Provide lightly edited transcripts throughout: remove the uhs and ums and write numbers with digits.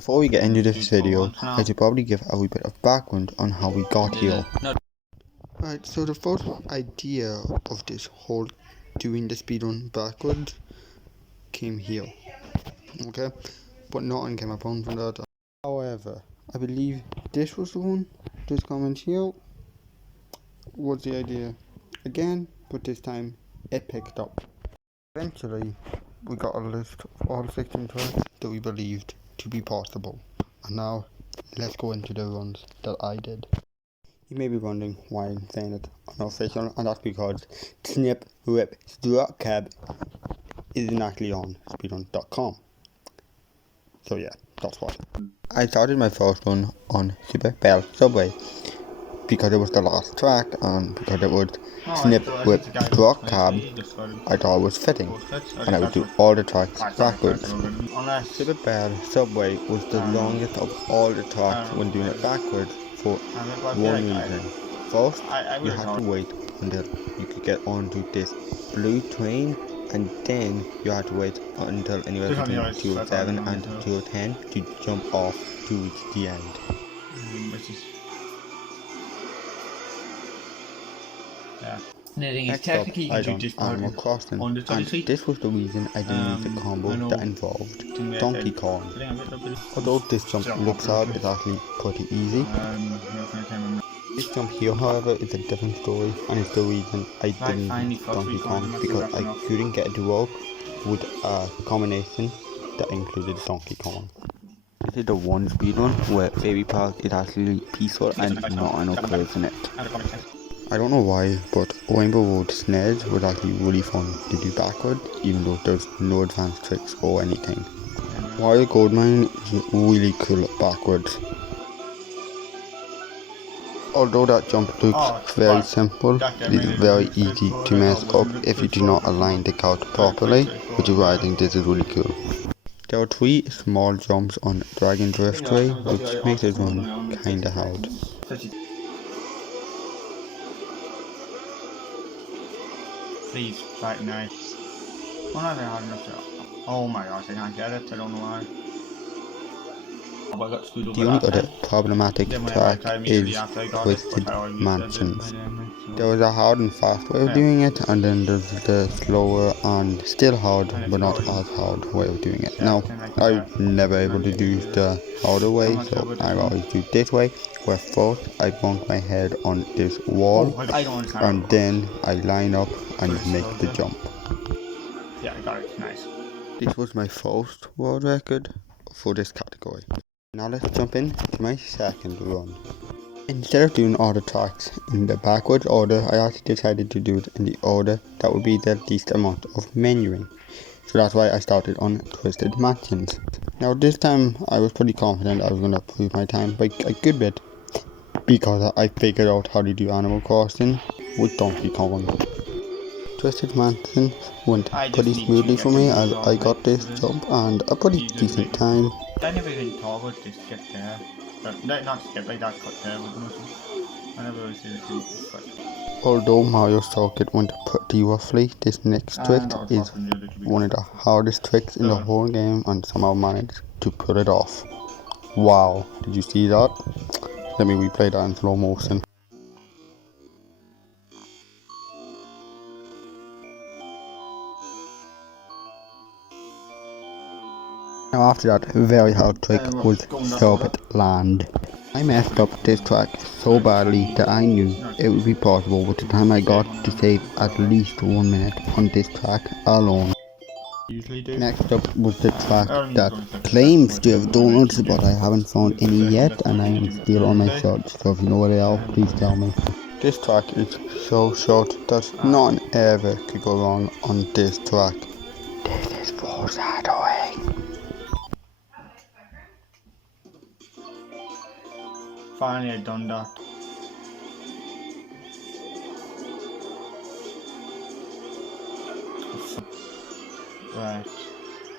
Before we get into this video, I should probably give a wee bit of background on how we got here. Right, so the first idea of this whole doing the speedrun backwards came here, okay? But nothing came upon from that. However, I believe this was the one, this comment here was the idea again, but this time it picked up. Eventually, we got a list of all 16 tracks that we believed to be possible. And now, let's go into the runs that I did. You may be wondering why I'm saying it unofficial, and that's because sdrawkcab isn't actually on speedrun.com. So yeah, that's why. I started my first run on Super Bell Subway because it was the last track and because it would snip with sdrawkcab. I thought it was fitting, and I would do all the tracks backwards. Super Bell Subway was the longest of all the tracks when doing it backwards for one reason. First, you had to wait until you could get onto this blue train, and then you had to wait until anywhere between 207 and 210 to jump off to reach the end. Next up, I done Animal Crossing, and this was the reason I didn't use the combo that involved Donkey Kong. Although this jump looks hard, it's actually pretty easy. This jump here, however, is a different story, and it's the reason I didn't use Donkey Kong, because I couldn't get it to work with a combination that included Donkey Kong. This is the one speedrun where Baby Park is actually peaceful and not enough players in it. I don't know why, but Rainbow Road snares was actually really fun to do backward, even though there's no advanced tricks or anything. While Gold Mine is really cool backwards. Although that jump looks very simple, it is very easy to mess up if you do not align the kart properly, which is why I think this is really cool. There are 3 small jumps on Dragon Driftway, which makes this one kinda hard. Please, right now. Well, not hard enough to. Oh my gosh, I can't get it. I don't know why. The only other problematic track is Twisted Mansions. There was a hard and fast way of doing it, and then there's the slower and still hard but not as hard way of doing it. Now, I was never able to do the harder way, so I always do this way, where first I bump my head on this wall, and then I line up and make the jump. Yeah, I got it. Nice. This was my first world record for this category. Now let's jump in to my second run. Instead of doing all the tracks in the backwards order, I actually decided to do it in the order that would be the least amount of menuing. So that's why I started on Twisted Mansions. Now this time I was pretty confident I was going to prove my time by a good bit, because I figured out how to do Animal Crossing with Donkey Kong. Twisted Mansions went pretty smoothly for me as I got this jump and a pretty decent time. I never even thought about this skip there. But not skip, like that cut there. I never really seen it cut. Although Mario Circuit went pretty roughly, this next trick is one of the hardest tricks in the whole game, and somehow managed to pull it off. Wow, did you see that? Let me replay that in slow motion. Now after that very hard trick was Sorbet Land. I messed up this track so badly that I knew it would be possible with the time I got to save at least 1 minute on this track alone. Next up was the track that claims to have donuts, but I haven't found any yet, and I am still on my search, so if you know where they are, please tell me. This track is so short that none ever could go wrong on this track. This is foreshadowing. Finally, I've done that. Right.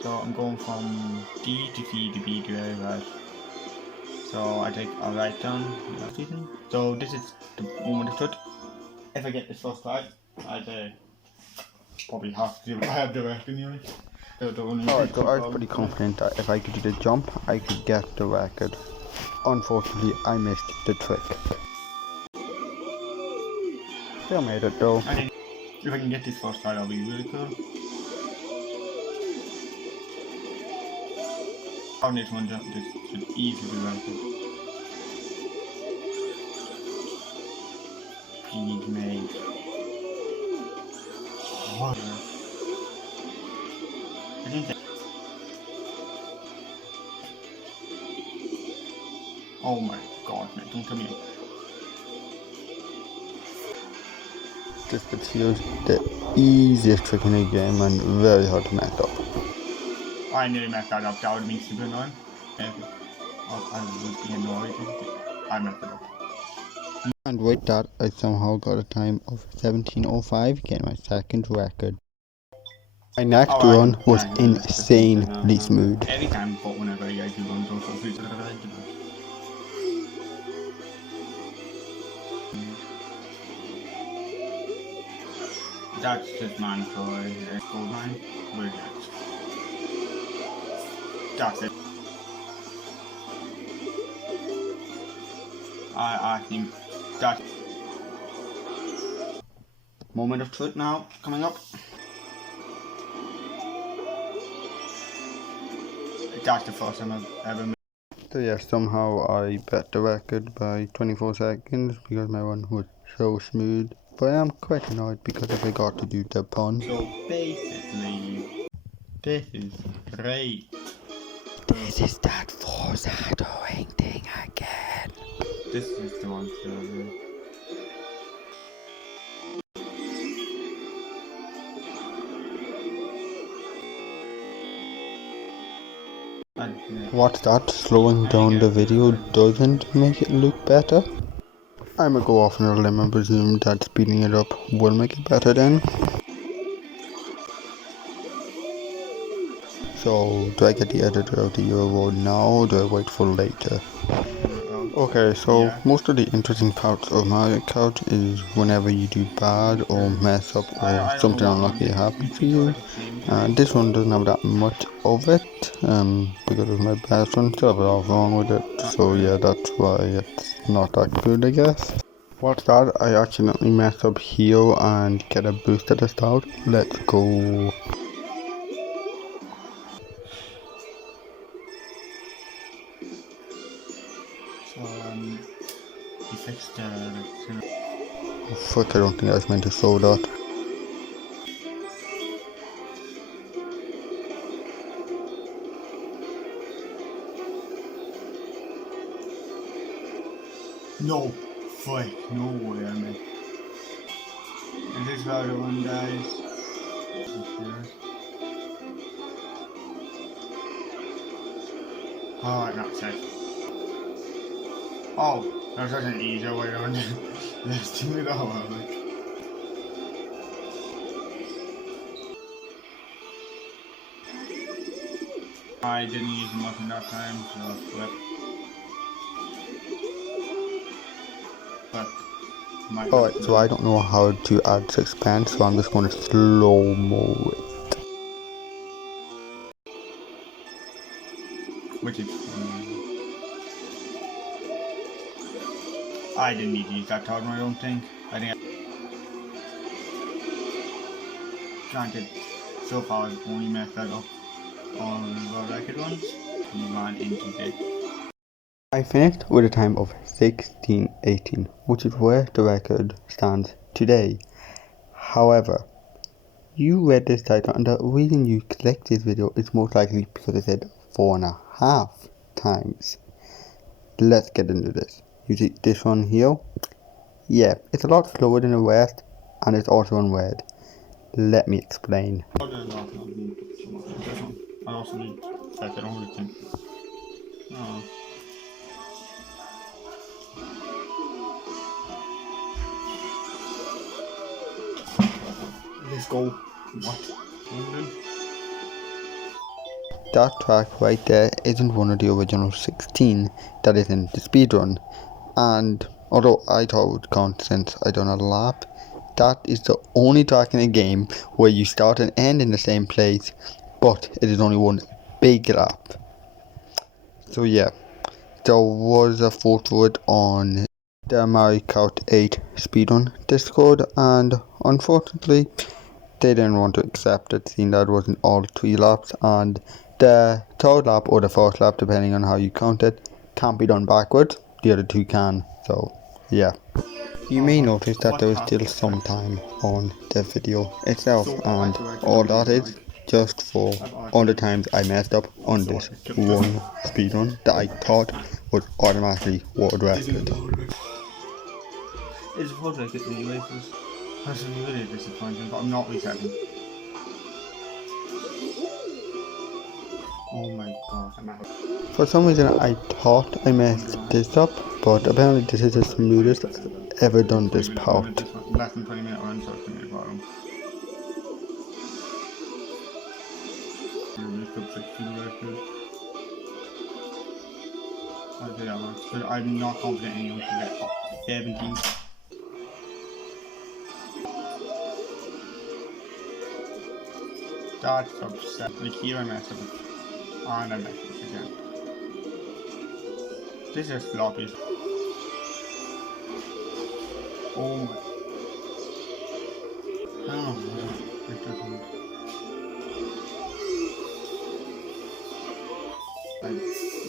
So I'm going from D to C to B to A, right? So I take a right turn. So this is the moment of truth. If I get this first right, I'd probably have to do it. I have direction nearly. Alright, so I was pretty confident that if I could do the jump, I could get the record. Unfortunately, I missed the trick. Still made it though. If I can get this first try, that'll be really cool. On this one jump, this should easily be record. Please make harder. I didn't think. Oh my god, mate, don't come here. This video is the easiest trick in the game and very hard to mess up. I nearly messed that up, that would have been super annoying. I would be annoyed. I messed it up. And with that, I somehow got a time of 17:05, getting my second record. My next run was insanely smooth. Every time, but whenever I do runs on foot, that's just mandatory gold mine. We're next. That's it. I think that's moment of truth now coming up. That's the first time I've ever made. So yeah, somehow I bet the record by 24 seconds because my run was so smooth. But I am quite annoyed because I forgot to do the pun. So basically, this is great. This is that foreshadowing thing again. This is the one What's that? Slowing down the video doesn't make it look better? I'ma go off on a limb and presume that speeding it up will make it better then. So, do I get the editor of the year award now or do I wait for later? Okay, so most of the interesting parts of Mario Kart is whenever you do bad or mess up or something unlucky happens to you. This one doesn't have that much of it because it was my best one, still have a lot wrong with it, so yeah, that's why it's not that good, I guess. What's that? I accidentally messed up here and get a boost at the start. Let's go. You fixed the... Oh fuck, I don't think I was meant to show that. No, fuck, no way, I mean. Is this round one, guys? Alright, not safe. Oh, that's such an easier way around it. Let's do it all out, like. I didn't use much in that time, so flip. Alright, so I don't know how to add suspense, so I'm just going to slow-mo it. Which is... I didn't need to use that turn, I don't think. I think granted, so far I've only messed that up on the record ones. We ran into this. I finished with a time of 16:18, which is where the record stands today. However, you read this title and the reason you clicked this video is most likely because it said 4.5 times. Let's get into this. You see this one here? Yeah, it's a lot slower than the rest and it's also in red. Let me explain. I also need that only thing. Oh. Let's go. What? That track right there isn't one of the original 16 that is in the speedrun. And although I thought it would count since I done a lap, that is the only track in the game where you start and end in the same place but it is only one big lap. So yeah, there was a photo on the Mario Kart 8 Speedrun Discord, and unfortunately they didn't want to accept it, seeing that it wasn't all 3 laps, and the third lap or the fourth lap, depending on how you count it, can't be done backwards. The other 2 can. So yeah, you may notice that there is still some time on the video itself, and all that is just for all the times I messed up on this one speedrun that I thought was automatically world record. It's a project anyway, so that's really disappointing, but I'm not resetting. Oh my god, I'm out. For some reason I thought I messed this up, but apparently this is the smoothest I've ever done this part. Less than 20 minute run, so it's going to be a problem. I'll do that once, but I'm not confident anyone can get up 17. That's upset. Like here I messed up, and I messed up again. This is floppy. Oh my. Oh, it doesn't.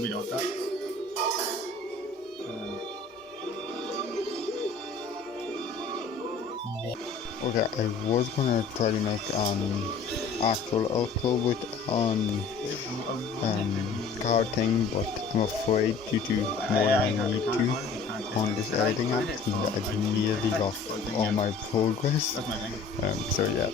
Without that. Okay, I was gonna try to make actual outro with card thing, but I'm afraid due to more than I need to on this editing app, I've nearly lost all my progress. So yeah.